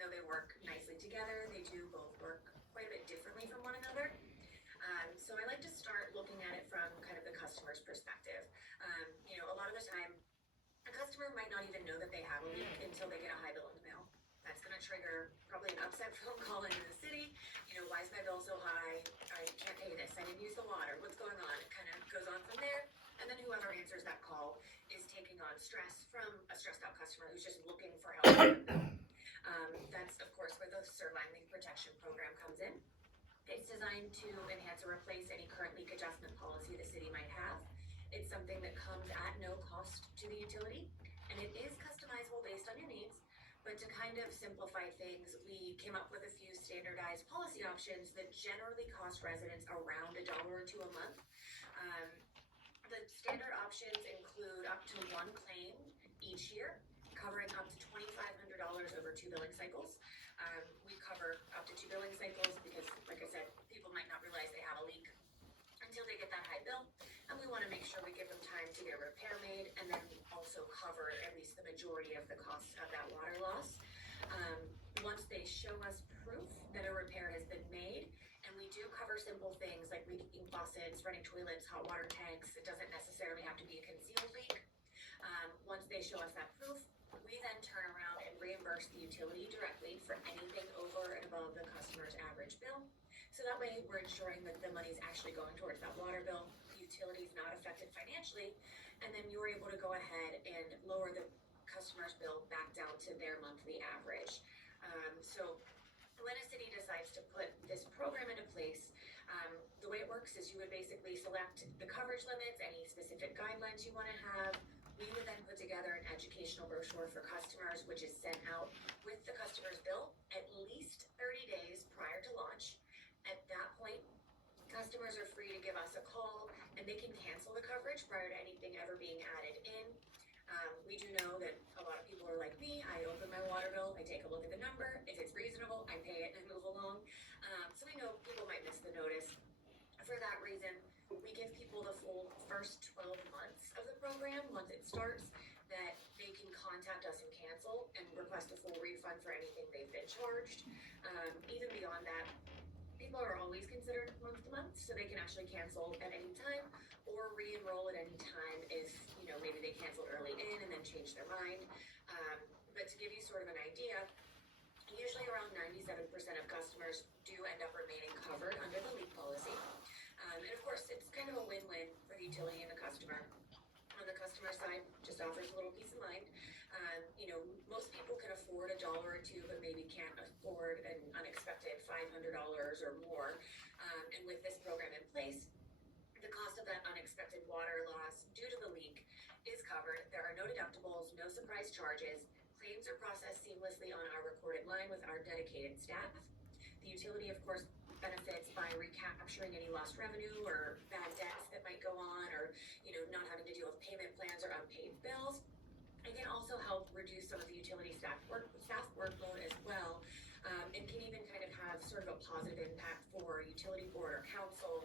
though they work nicely together, they do both work quite a bit differently from one another. So I like to start looking at it from kind of the customer's perspective. A lot of the time, a customer might not even know that they have a leak until they get a high bill in the mail. That's going to trigger probably an upset phone call into the city. Why is my bill so high? I can't pay this. I didn't use the water. What's going on? It kind of goes on from there. And then whoever answers that call is taking on stress from a stressed out customer who's just looking for help. That's, of course, where the Salem Leak Protection Program comes in. It's designed to enhance or replace any current leak adjustment policy the city might have. It's something that comes at no cost to the utility, and it is customizable based on your needs. But to kind of simplify things, we came up with a few standardized policy options that generally cost residents around $1 or $2 a month. The standard options include up to one claim each year, covering up to $2,500 over 2 billing cycles. We cover up to 2 billing cycles because, like I said, people might not realize they have a leak until they get that high bill. And we want to make sure we give them time to get a repair made and then also cover at least the majority of the cost of that water loss. Once they show us proof that a repair has been made, and we do cover simple things like leaking faucets, running toilets, hot water tanks. It doesn't necessarily have to be a concealed leak. Once they show us that proof, we then turn around and reimburse the utility directly for anything over and above the customer's average bill. So that way we're ensuring that the money is actually going towards that water bill, the utility is not affected financially, and then you're able to go ahead and lower the customer's bill back down to their monthly average. So when a city decides to put this program into place, the way it works is you would basically select the coverage limits, any specific guidelines you want to have. We would then put together an educational brochure for customers, which is sent out with the customer's bill at least 30 days prior to launch. At that point, customers are free to give us a call and they can cancel the coverage prior to anything ever being added in. We do know that a lot of people are like me. I open my water bill, I take a look at the number. If it's reasonable, I pay it and move along. So we know people might miss the notice. For that reason, we give people the full first 12 months of the program once it starts, that they can contact us and cancel and request a full refund for anything they've been charged. Even beyond that, people are always considered month to month, so they can actually cancel at any time or re-enroll at any time if maybe they canceled early in and then changed their mind. But to give you sort of an idea, usually around 97% of customers do end up remaining covered under the leak policy. And of course, it's kind of a win-win for the utility and the customer. On the customer side, just offers a little peace of mind. Most people can afford $1 or $2, but maybe can't afford an unexpected $500 or more. And with this program in place, the cost of that unexpected water loss due to the leak is covered. There are no deductibles, no surprise charges. Claims are processed seamlessly on our recorded line with our dedicated staff. The utility, of course, benefits by recapturing any lost revenue or bad debts that might go on, or not having to deal with payment plans or unpaid bills. It can also help reduce some of the utility staff workload as well, and can even kind of have sort of a positive impact for utility board or council,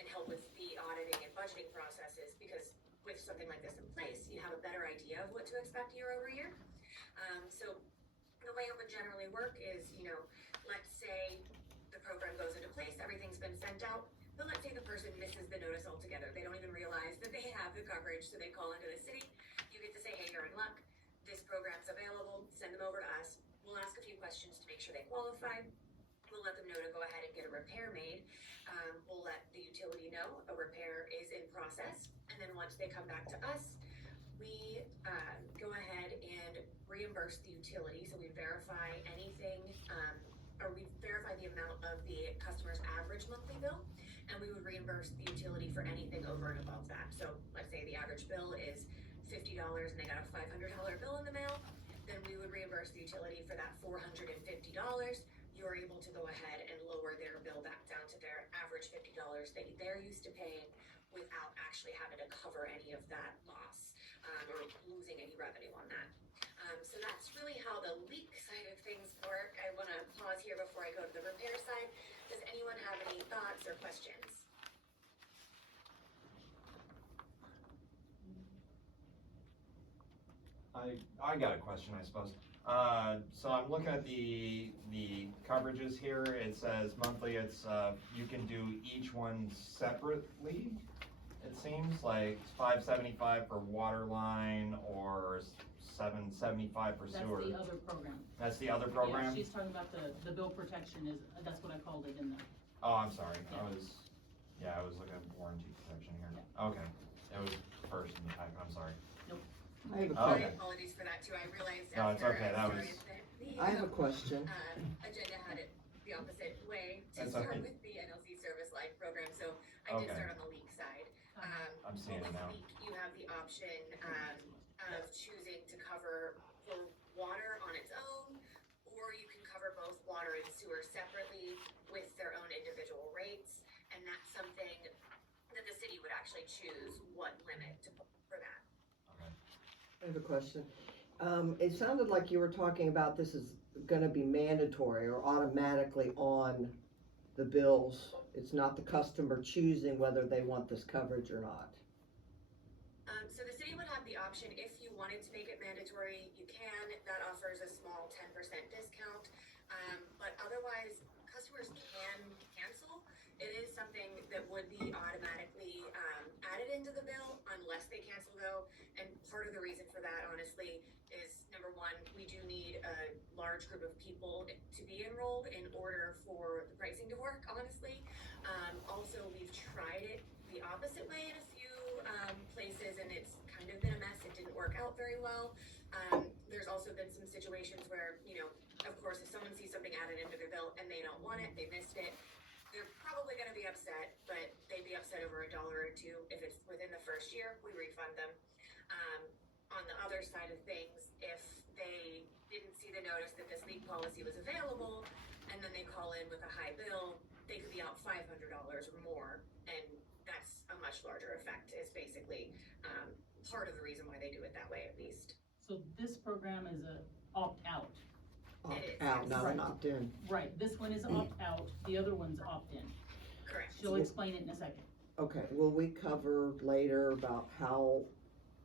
and help with the auditing and budgeting processes, because with something like this in place, you have a better idea of what to expect year over year. So the way it would generally work is, let's say the program goes into place, everything's been sent out, but let's say the person misses the notice altogether. They don't even realize that they have the coverage, so they call into the city. You get to say, hey, you're in luck. This program's available. Send them over to us. We'll ask a few questions to make sure they qualify. We'll let them know to go ahead and get a repair made. We'll let the utility know a repair is in process. And then once they come back to us, we go ahead and reimburse the utility. So we verify anything, or we verify the amount of the customer's average monthly bill, and we would reimburse the utility for anything over and above that. So let's say the average bill is $50 and they got a $500 bill in the mail, then we would reimburse the utility for that $450. You're able to go ahead and lower their bill back down to their average $50 that they're used to paying without actually having to cover any of that loss, or losing any revenue on that. So that's really how the leak side of things work. I want to pause here before I go to the repair side. Does anyone have any thoughts or questions? I got a question, I suppose. So I'm looking at the coverages here. It says monthly, it's, you can do each one separately. It seems like it's $5.75 for water line or $7.75 for sewer. That's the other program. That's the other program? Yeah, she's talking about the bill protection is, that's what I called it in the. Oh, I'm sorry. Yeah. I was looking at warranty protection here. Yeah. Okay. It was first in the packet. I'm sorry. Nope. I have a Oh, My okay. apologies for that too. I realized No, it's after okay. I That started was- that I have a question. agenda had it the opposite way to That's start okay. with the NLC Service Life program, so I did Okay. start on the leak side. I'm seeing it With now. leak, you have the option of choosing to cover for water on its own, or you can cover both water and sewer separately with their own individual rates, and that's something that the city would actually choose what limit to put for that. Okay. I have a question. It sounded like you were talking about this is gonna be mandatory or automatically on the bills. It's not the customer choosing whether they want this coverage or not. So the city would have the option, if you wanted to make it mandatory, you can, that offers a small 10% discount. But otherwise, customers can cancel. It is something that would be automatically added into the bill unless they cancel though. And part of the reason for that, honestly, is number one, we do need a large group of people to be enrolled in order for the pricing to work, honestly. Also, we've tried it the opposite way in a few places and it's kind of been a mess. It didn't work out very well. There's also been some situations where, of course, if someone sees something added into their bill and they don't want it, they missed it, they're probably gonna be upset, but they'd be upset over $1 or $2. If it's within the first year, we refund them. On the other side of things, if they didn't see the notice that this leak policy was available, and then they call in with a high bill, they could be out $500 or more, and that's a much larger effect, is basically part of the reason why they do it that way, at least. So this program is a opt-out. Opt It is, out, yes. not an Right. opt-in. Right, this one is opt-out, the other one's opt-in. Correct. She'll explain it in a second. Okay, will we cover later about how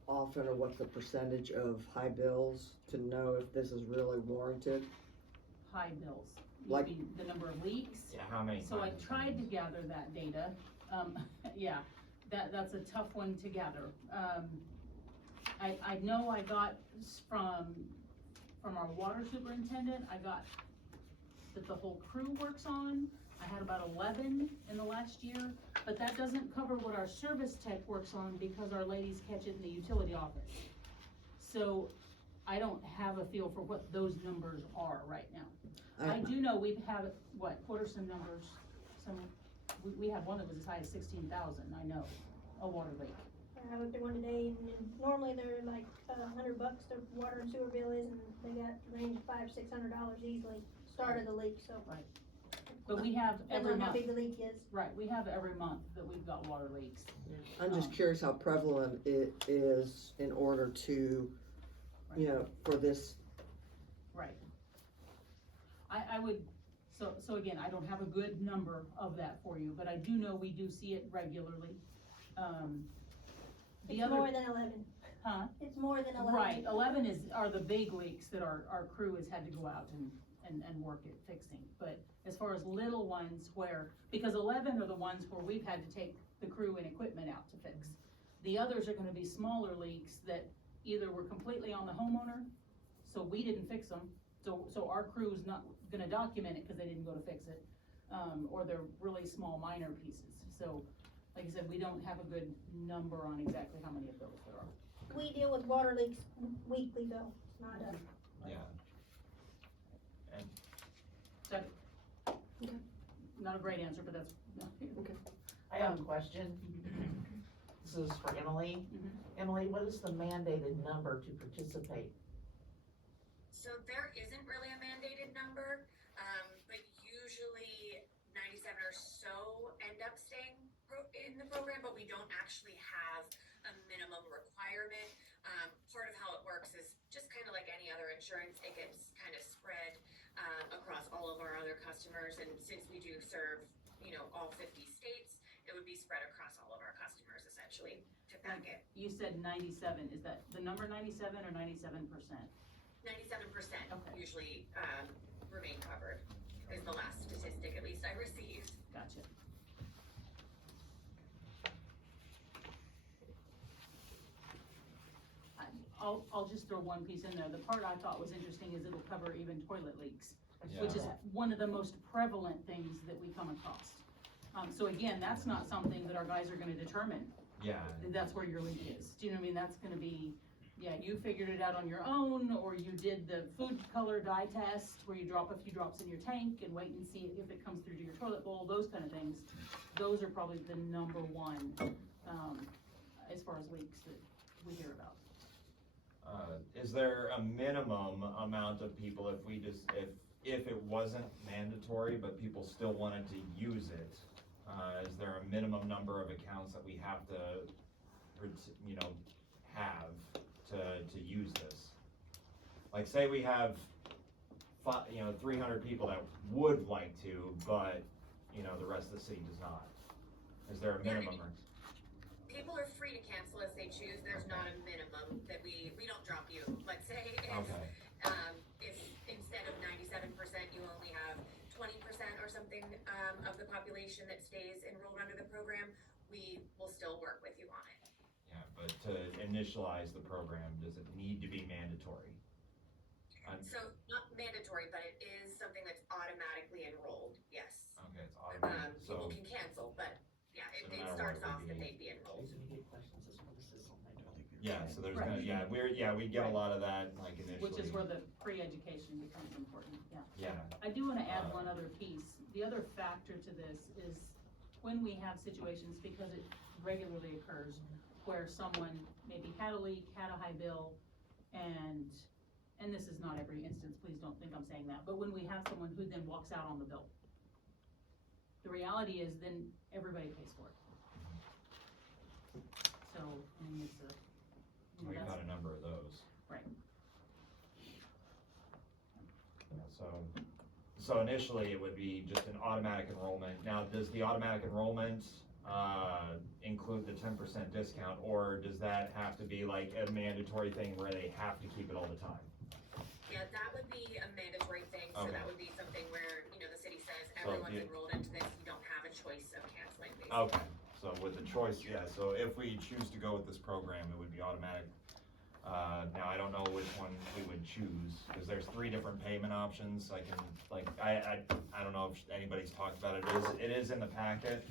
often or what's the percentage of high bills to know if this is really warranted? High bills, Like- you mean the number of leaks? Yeah, how many So I times? tried to gather that data, yeah, that's a tough one to gather. I know I got from our water superintendent, I got that the whole crew works on. I had about 11 in the last year, but that doesn't cover what our service tech works on because our ladies catch it in the utility office. So I don't have a feel for what those numbers are right now. I do know we've had, what are some numbers? We had one that was as high as 16,000, I know, a water leak. I looked at one today, and normally they're like $100 the water and sewer bill is, and they got range $500-600 easily. Started the leak, so But we have depends every on how month, big the leak is. right, we have every month that we've got water leaks. I'm just curious how prevalent it is in order to, for this. Right. I would, so again, I don't have a good number of that for you, but I do know we do see it regularly. The It's other, more than 11. huh? It's more than 11. Right, 11 are the big leaks that our crew has had to go out and work at fixing. But as far as little ones because 11 are the ones where we've had to take the crew and equipment out to fix. The others are gonna be smaller leaks that either were completely on the homeowner, so we didn't fix them, so our crew's not gonna document it because they didn't go to fix it, or they're really small minor pieces. So, like I said, we don't have a good number on exactly how many of those there are. We deal with water leaks weekly though. It's not Yeah. And That- Okay. Not a great answer, but that's, I have a question. This is for Emily. Mhm. Emily, what is the mandated number to participate? So there isn't really a mandated number, but usually 97 or so end up staying in the program, but we don't actually have a minimum requirement. Part of how it works is just kind of like any other insurance, it gets kind of spread across all of our other customers, and since we do serve, all 50 states, it would be spread across all of our customers essentially to back it. You said 97, is that the number 97 or 97%? 97% Okay. usually, remain covered, is the last statistic at least I received. Gotcha. I'll just throw one piece in there. The part I thought was interesting is it'll cover even toilet leaks, which is one of the most prevalent things that we come across. So again, that's not something that our guys are gonna determine. Yeah, That's where your leak is. Do you know what I mean? That's gonna be, yeah, you figured it out on your own, or you did the food color dye test where you drop a few drops in your tank and wait and see if it comes through to your toilet bowl, those kind of things. Those are probably the number one, as far as leaks that we hear about. is there a minimum amount of people if it wasn't mandatory, but people still wanted to use it? Is there a minimum number of accounts that we have to, have to use this? Like, say we have 300 people that would like to, but, the rest of the city does not. Is there a minimum? People are free to cancel as they choose, there's not a minimum that we don't drop you. Let's say Okay, if instead of 97%, you only have 20% or something, of the population that stays enrolled under the program, we will still work with you on it. yeah, but to initialize the program, does it need to be mandatory? So, not mandatory, but it is something that's automatically enrolled, yes. Okay, it's automatic, People so, can cancel, but yeah, So it no matter starts what, off it that would they'd be enrolled. If you get questions, this one, this is something I don't. yeah, so there's Right. we get a lot of that, like, initially. Which is where the pre-education becomes important, yeah. Yeah, I do wanna add one other piece. The other factor to this is when we have situations, because it regularly occurs, where someone maybe had a leak, had a high bill, and this is not every instance, please don't think I'm saying that, but when we have someone who then walks out on the bill, the reality is then everybody pays for it. So, I mean, it's we've that's, had a number of those. right. Yeah, so initially it would be just an automatic enrollment. Now, does the automatic enrollment, include the 10% discount, or does that have to be like a mandatory thing where they have to keep it all the time? Yeah, that would be a mandatory thing, so Okay. that would be something where, the city says So everyone's you- enrolled into this, you don't have a choice of canceling basically. Okay, so with the choice, yeah, so if we choose to go with this program, it would be automatic. Now, I don't know which one we would choose, because there's 3 different payment options. I don't know if anybody's talked about it. It is in the packet.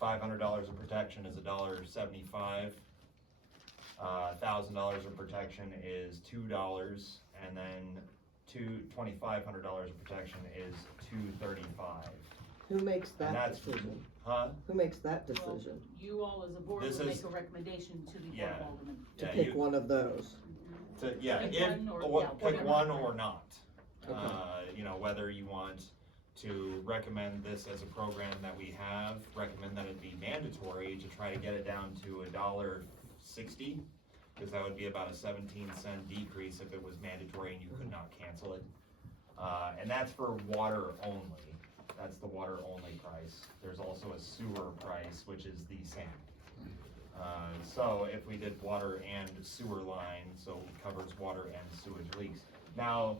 $500 of protection is $1.75. $1,000 of protection is $2, and then $2,500 of protection is $235. Who makes And that that's- decision? Huh? Who makes that Well, decision? you all as a board This would is- make a recommendation to the board Yeah. of aldermen. To Yeah, pick one of those? Mhm. Yeah, Pick one or pick not. one or not. Okay. Whether you want to recommend this as a program that we have, recommend that it be mandatory to try to get it down to $1.60, because that would be about a 17-cent decrease if it was mandatory and you could not cancel it. And that's for water only. That's the water only price. There's also a sewer price, which is the same. So if we did water and sewer line, so it covers water and sewage leaks. Now,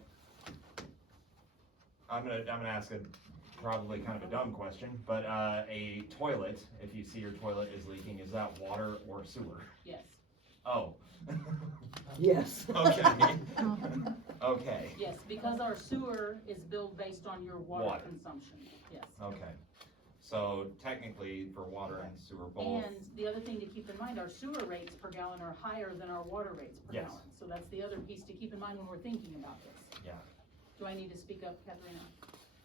I'm gonna ask a probably kind of a dumb question, but, a toilet, if you see your toilet is leaking, is that water or sewer? Yes, Oh. Yes. Okay. Okay, yes, because our sewer is billed based on your water Water. consumption, yes. okay. So technically for water and sewer both, And the other thing to keep in mind, our sewer rates per gallon are higher than our water rates per Yes. gallon. So that's the other piece to keep in mind when we're thinking about this. yeah, Do I need to speak up, Katharina?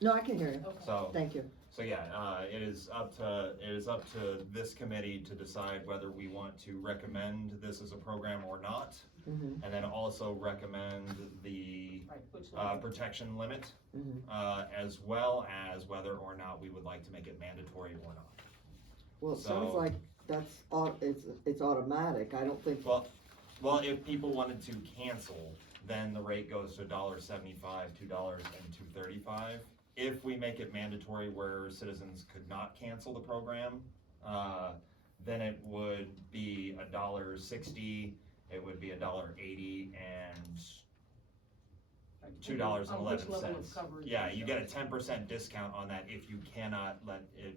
No, I can hear you. Okay. so. Thank you. So yeah, it is up to this committee to decide whether we want to recommend this as a program or not. Mhm. And then also recommend the, Right, which line? protection limit, Mhm. as well as whether or not we would like to make it mandatory or not. Well, it sounds So- like that's, it's automatic. I don't think, Well, if people wanted to cancel, then the rate goes to $1.75, $2, and $2.35. If we make it mandatory where citizens could not cancel the program, then it would be $1.60, it would be $1.80, and $2.11. Which level of coverage. Yeah, you get a 10% discount on that if you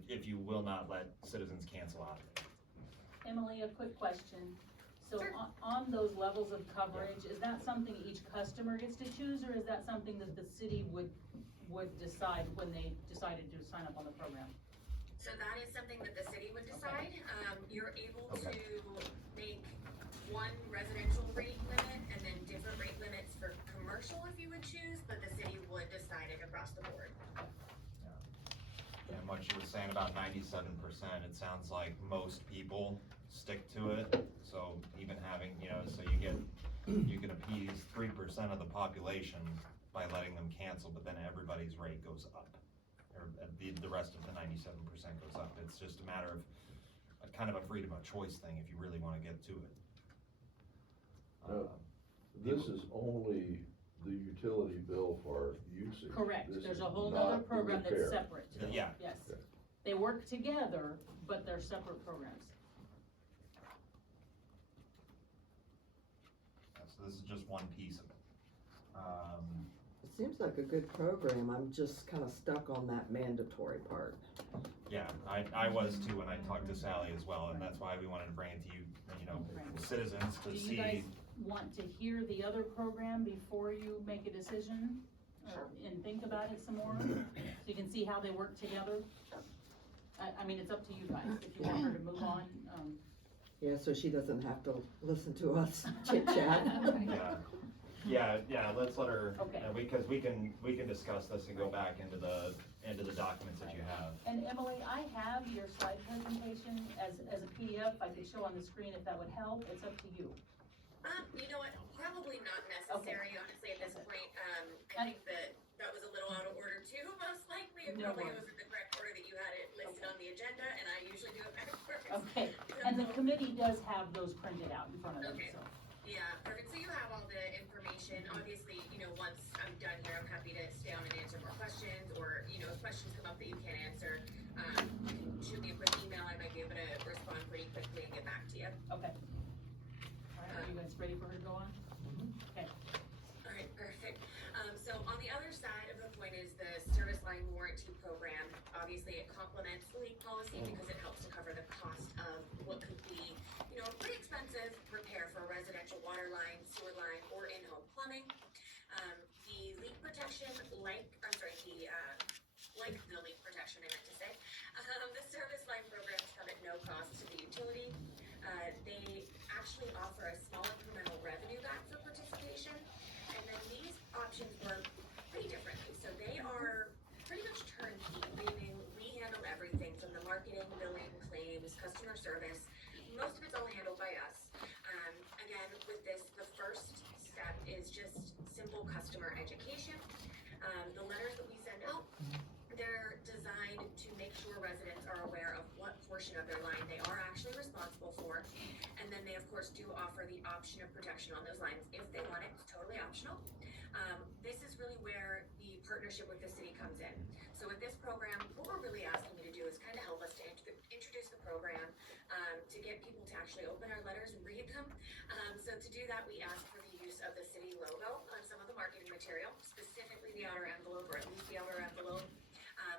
if you will not let citizens cancel out. Emily, a quick question. So Sure. on those levels of coverage, is that something each customer gets to choose, or is that something that the city would decide when they decided to sign up on the program? So that is something that the city would decide. You're able to Okay. make one residential rate limit and then different rate limits for commercial if you would choose, but the city would decide it across the board. And what you were saying about 97%, it sounds like most people stick to it. So even having, so you can appease 3% of the population by letting them cancel, but then everybody's rate goes up. Or the rest of the 97% goes up. It's just a matter of kind of a freedom of choice thing if you really wanna get to it. This is only the utility bill for usage. Correct, This there's is a whole not nother the program that's repair. separate. Yeah. Yes. Okay. They work together, but they're separate programs. So this is just one piece of it. It seems like a good program, I'm just kinda stuck on that mandatory part. Yeah, I was too when I talked to Sally as well, and that's why we wanted to bring it to you, Right. citizens to Do see. you guys want to hear the other program before you make a decision? And think about it some more, so you can see how they work together? I mean, it's up to you guys, if you want her to move on, Yeah, so she doesn't have to listen to us chit chat. Yeah, let's let her, Okay. because we can discuss this and go back into the documents that you have. And Emily, I have your slide presentation as a PDF, I could show on the screen if that would help, it's up to you. You know what, probably not necessary, honestly, at this point. I think that was a little out of order too, most likely. It No probably worries. was in the correct order that you had it listed on the agenda, and I usually do it backwards. Okay, and the committee does have those printed out in front of them, Okay. so. Yeah, perfect. So you have all the information. Obviously, once I'm done here, I'm happy to stay on and answer more questions, or, if questions come up that you can't answer, you can shoot me a quick email. I might be able to respond pretty quickly and get back to you. Okay. All right, are you guys ready for her to go on? Okay. All right, perfect. So on the other side of the coin is the service line warranty program. Obviously, it complements the leak policy because it helps to cover the cost of what could be, a pretty expensive repair for a residential water line, sewer line, or in-home plumbing. The leak protection, like the leak protection, I meant to say, the service line programs come at no cost to the utility. They actually offer a small incremental revenue back for participation, and then these options work pretty differently. So they are pretty much turnkey, meaning we handle everything from the marketing, billing, claims, customer service. Most of it's all handled by us. Again, with this, the first step is just simple customer education. The letters that we send out, they're designed to make sure residents are aware of what portion of their line they are actually responsible for. And then they, of course, do offer the option of protection on those lines if they want it. It's totally optional. This is really where the partnership with the city comes in. So with this program, what we're really asking you to do is kind of help us to introduce the program, to get people to actually open our letters and read them. So to do that, we ask for the use of the city logo on some of the marketing material, specifically the outer envelope, or at least the outer envelope.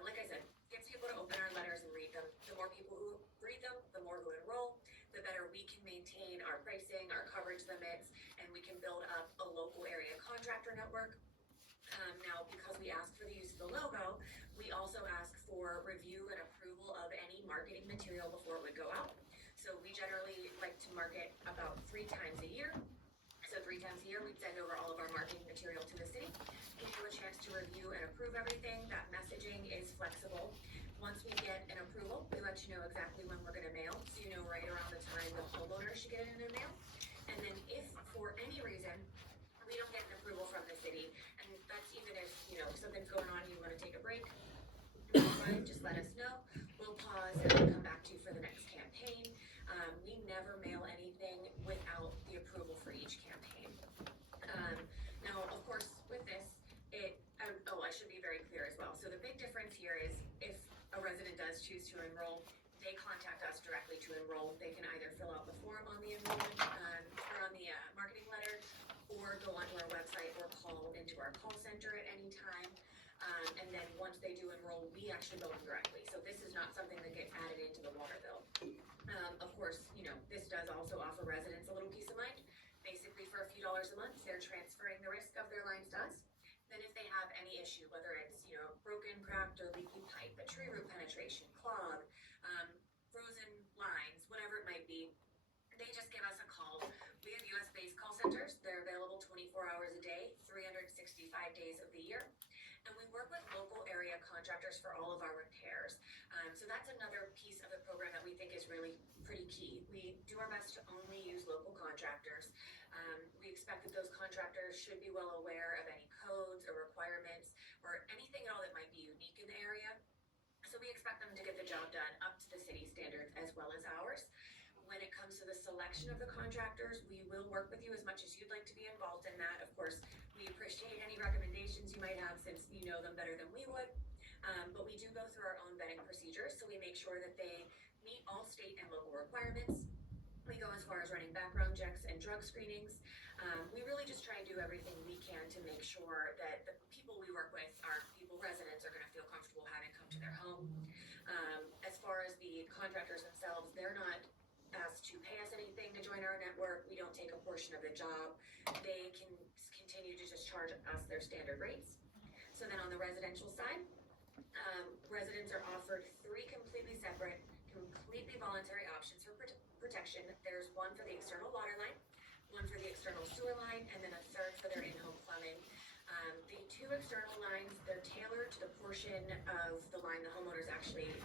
Like I said, gets people to open our letters and read them. The more people who read them, the more who enroll, the better we can maintain our pricing, our coverage limits, and we can build up a local area contractor network. Now, because we ask for the use of the logo, we also ask for review and approval of any marketing material before it would go out. So we generally like to market about 3 times a year. So 3 times a year, we'd send over all of our marketing material to the city, give you a chance to review and approve everything. That messaging is flexible. Once we get an approval, we let you know exactly when we're gonna mail, so you know right around the time the homeowner should get it in the mail. And then if for any reason we don't get an approval from the city, and that's even if, something's going on, you wanna take a break, just let us know. We'll pause and we'll come back to you for the next campaign. We never mail anything without the approval for each campaign. Now, of course, with this, I should be very clear as well. So the big difference here is if a resident does choose to enroll, they contact us directly to enroll. They can either fill out the form on the enrollment, or on the marketing letter, or go onto our website or call into our call anytime. And then once they do enroll, we actually bill them directly. So this is not something that gets added into the water bill. Of course, this does also offer residents a little peace of mind. Basically, for a few dollars a month, they're transferring the risk of their lines to us. Then if they have any issue, whether it's, broken, cracked, or leaky pipe, a tree root penetration, clog, frozen lines, whatever it might be, they just give us a call. We have US-based call centers. They're available 24 hours a day, 365 days of the year. And we work with local area contractors for all of our repairs. So that's another piece of the program that we think is really pretty key. We do our best to only use local contractors. We expect that those contractors should be well aware of any codes or requirements or anything at all that might be unique in the area. So we expect them to get the job done up to the city standards as well as ours. When it comes to the selection of the contractors, we will work with you as much as you'd like to be involved in that. Of course, we appreciate any recommendations you might have since you know them better than we would. But we do go through our own vetting procedures, so we make sure that they meet all state and local requirements. We go as far as running background checks and drug screenings. We really just try and do everything we can to make sure that the people we work with, residents are gonna feel comfortable having come to their home. As far as the contractors themselves, they're not asked to pay us anything to join our network. We don't take a portion of the job. They can continue to just charge us their standard rates. So then on the residential side, residents are offered 3 completely separate, completely voluntary options for protection. There's one for the external water line, one for the external sewer line, and then a third for their in-home plumbing. The 2 external lines, they're tailored to the portion of the line the homeowner is actually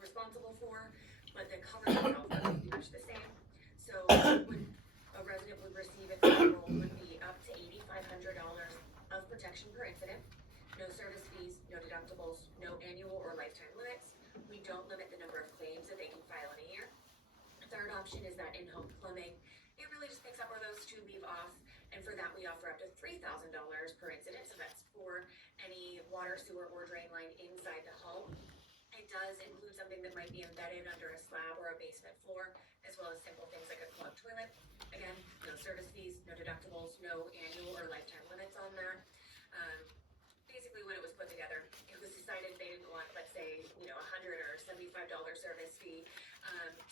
responsible for, but the coverage itself is pretty much the same. So a resident would receive if they enroll would be up to $8,500 of protection per incident. No service fees, no deductibles, no annual or lifetime limits. We don't limit the number of claims that they can file in a year. The third option is that in-home plumbing. It really just picks up where those 2 leave off, and for that we offer up to $3,000 per incident, so that's for any water, sewer, or drain line inside the home. It does include something that might be embedded under a slab or a basement floor, as well as simple things like a clogged toilet. Again, no service fees, no deductibles, no annual or lifetime limits on that. Basically, when it was put together, it was decided they didn't want, let's say, $100 or $75 service fee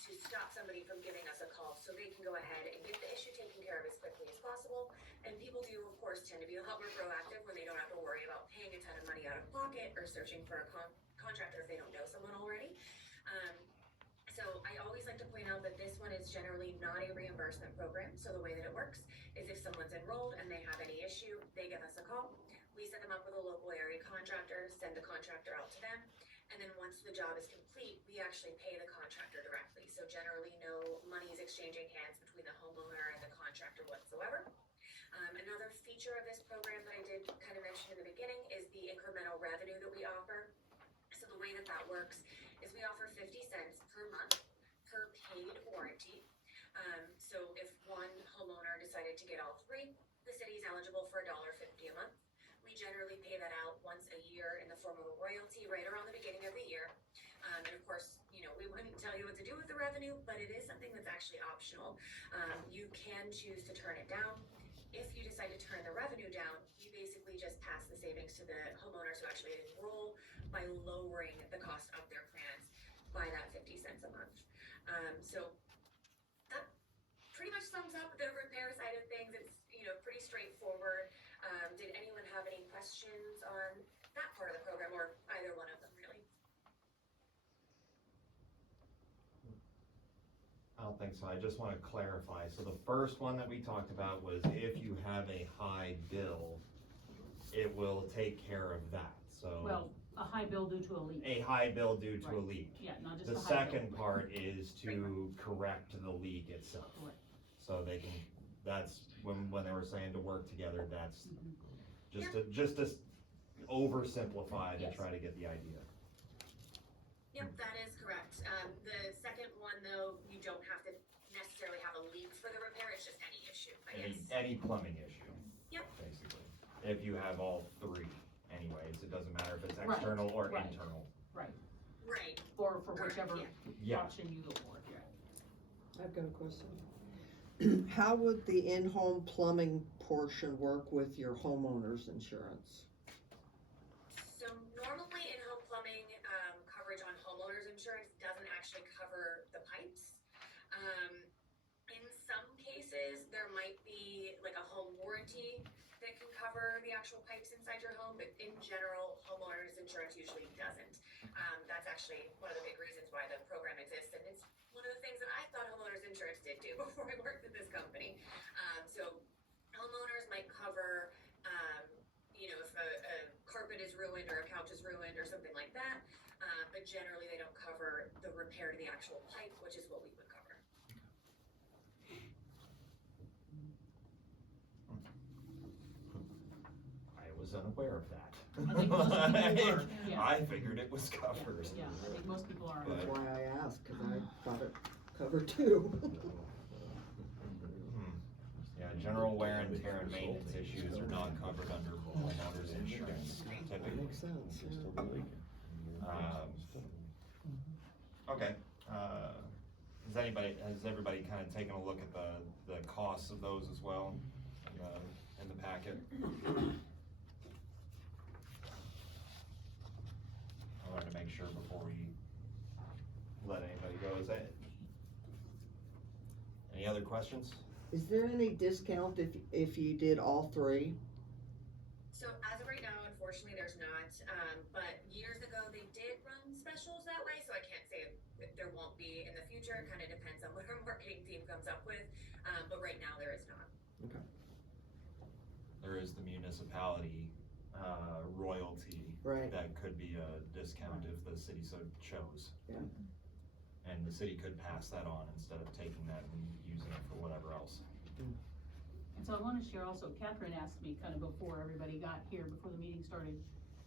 to stop somebody from giving us a call, so they can go ahead and get the issue taken care of as quickly as possible. And people do, of course, tend to be a lot more proactive when they don't have to worry about paying a ton of money out of pocket or searching for a contractor if they don't know someone already. So I always like to point out that this one is generally not a reimbursement program. So the way that it works is if someone's enrolled and they have any issue, they give us a call. We set them up with a local area contractor, send the contractor out to them, and then once the job is complete, we actually pay the contractor directly. So generally no money is exchanging hands between the homeowner and the contractor whatsoever. Another feature of this program that I did kind of mention in the beginning is the incremental revenue that we offer. So the way that works is we offer 50 cents per month per paid warranty. So if one homeowner decided to get all 3, the city's eligible for $1.50 a month. We generally pay that out once a year in the form of a royalty right around the beginning of the year. And of course, we wouldn't tell you what to do with the revenue, but it is something that's actually optional. You can choose to turn it down. If you decide to turn the revenue down, you basically just pass the savings to the homeowners who actually enroll by lowering the cost of their plans by that 50 cents a month. So that pretty much sums up the repair side of things. It's, pretty straightforward. Did anyone have any questions on that part of the program, or either one of them, really? I don't think so. I just want to clarify. So the first one that we talked about was if you have a high bill, it will take care of that. So Well, a high bill due to a leak. a high bill due to a Right. leak. Yeah, not just The a high bill. second part is to correct the leak itself. Correct. So they can, that's when they were saying to work together, that's Mhm. just to oversimplify to Yes. try to get the idea. Yep, that is correct. The second one, though, you don't have to necessarily have a leak for the repair, it's just any issue, but yes. Any plumbing issue. Yep. Basically, if you have all 3 anyways, it doesn't matter if it's Right, external or right. internal. Right, Right. or for Correct, whichever yeah. Yeah. option you go for, yeah. I've got a question. How would the in-home plumbing portion work with your homeowner's insurance? So normally in-home plumbing, coverage on homeowners insurance doesn't actually cover the pipes. In some cases, there might be like a home warranty that can cover the actual pipes inside your home, but in general, homeowners insurance usually doesn't. That's actually one of the big reasons why the program exists, and it's one of the things that I thought homeowners insurance did too before I worked at this company. So homeowners might cover, if a carpet is ruined or a couch is ruined or something like that, but generally they don't cover the repair to the actual pipe, which is what we would cover. I was unaware of that. I think most people were, yeah. I figured it was covered. Yeah, I think most people are. That's why I asked, cause I thought it covered too. Yeah, general wear and tear and maintenance issues are not covered under homeowners insurance typically. Makes sense, yeah. Okay, has everybody kind of taken a look at the costs of those as well, in the packet? I wanted to make sure before we let anybody go, any other questions? Is there any discount if you did all three? So as of right now, unfortunately, there's not, but years ago, they did run specials that way, so I can't say if there won't be in the future. It kind of depends on what our marketing team comes up with, but right now, there is not. Okay. There is the municipality, royalty. Right. That could be a discount if the city so chose. Yeah. And the city could pass that on instead of taking that and using it for whatever else. And so I wanna share also, Catherine asked me kind of before everybody got here, before the meeting started,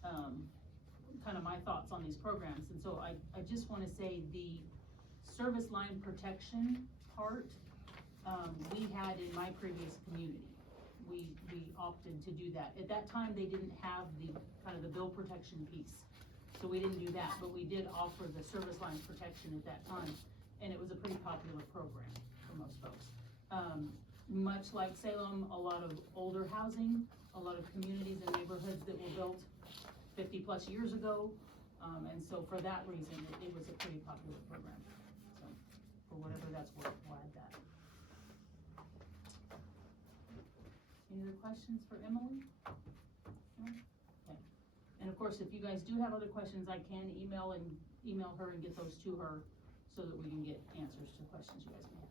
kind of my thoughts on these programs. And so I just wanna say the service line protection part, we had in my previous community. We opted to do that. At that time, they didn't have the, kind of the bill protection piece. So we didn't do that, but we did offer the service line protection at that time. And it was a pretty popular program for most folks. Much like Salem, a lot of older housing, a lot of communities and neighborhoods that were built 50 plus years ago. And so for that reason, it was a pretty popular program. So for whatever that's worth, we'll add that. Any other questions for Emily? No? Okay. And of course, if you guys do have other questions, I can email her and get those to her so that we can get answers to questions you guys may have.